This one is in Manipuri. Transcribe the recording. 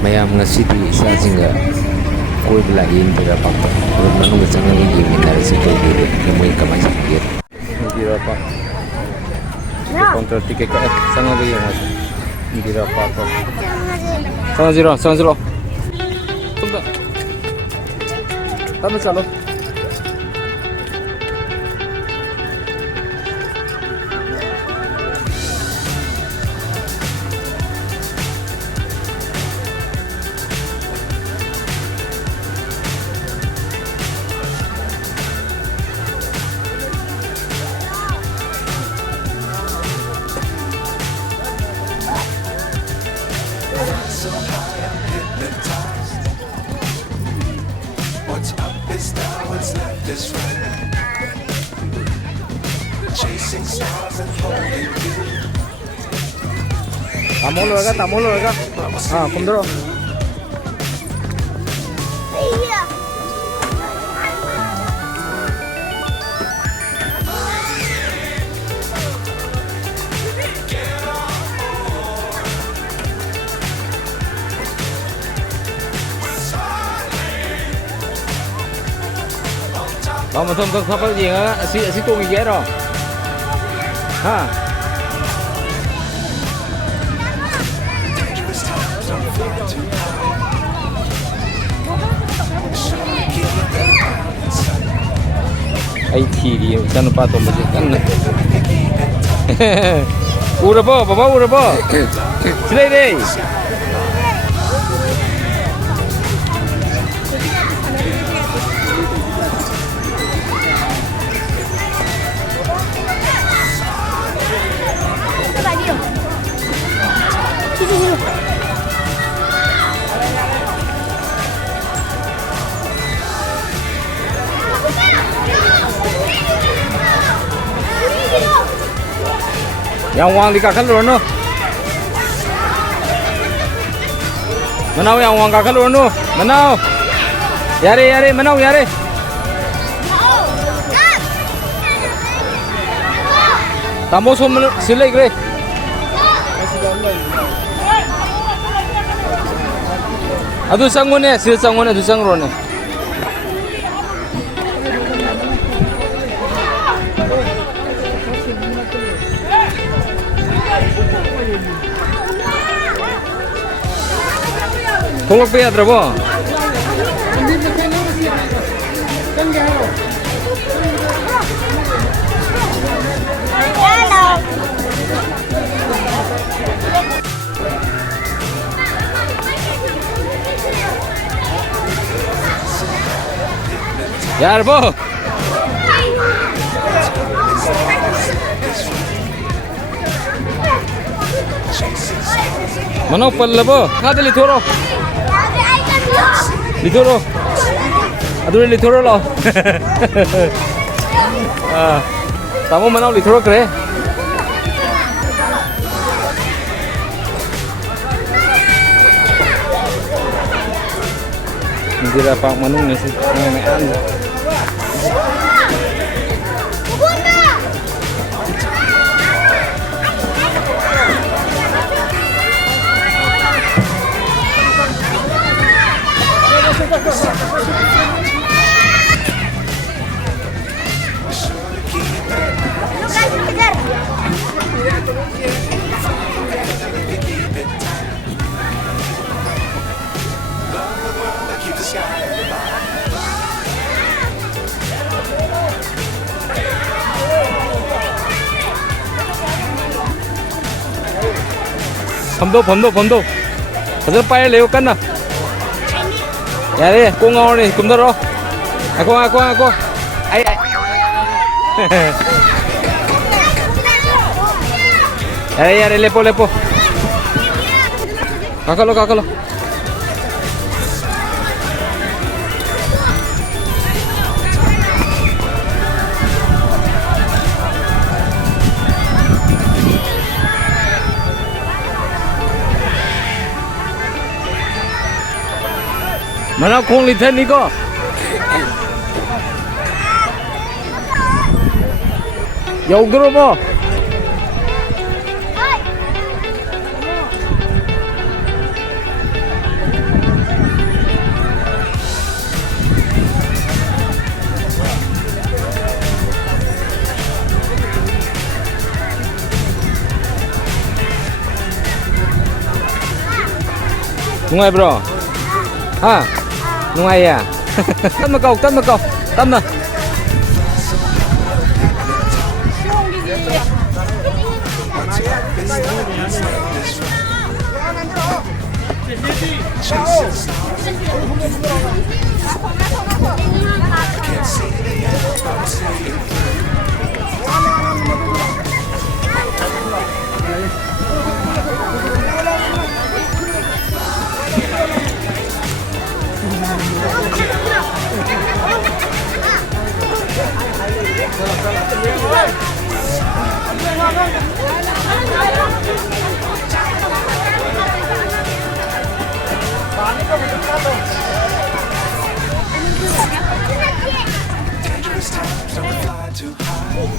mayam ngasidi isasinga koi bela Indira Park urut manung jangan ini minarasi koi diri nemui kamai sakit Indira Park kontrol tiket sangat banyak mas Indira Park sangat zero tunggu tamu calo What's up is down, what's left is right. Chasing stars and holding you. tamu lo lagi kumdoro mà thông cái gì á, xí tụi mình ghé rồi, ha. Ai thì đi, sao nó bắt tụi mình cắn này. Udah po, papa udah po. Sini deh. Yang uang dikakal dulu no. Menau yang uang kakal dulu no. Menau. Yare menau yare. Tamu semua silai kre. Adu sanggune, sil sanggune, adu sangrone. Tolok pe adra bo. Yar bo. Mana palla bo? Kada litoro. Litoro. Aduh litoro lo. Tamu mana litoro kre? Indira Park manung ni sih, memean. 범도. Thật bay liều cân à? Dạ đi, cô ngon đi, cùng đó rồi. Cô. Ai. Ya, lepo. Kakak lo. Mana kong lithen ni ko? Yogro mo. Nungay bro. Ha? Nungay ya. Tama ka, tama ka. Tama. Dangerous times, don't fly too high.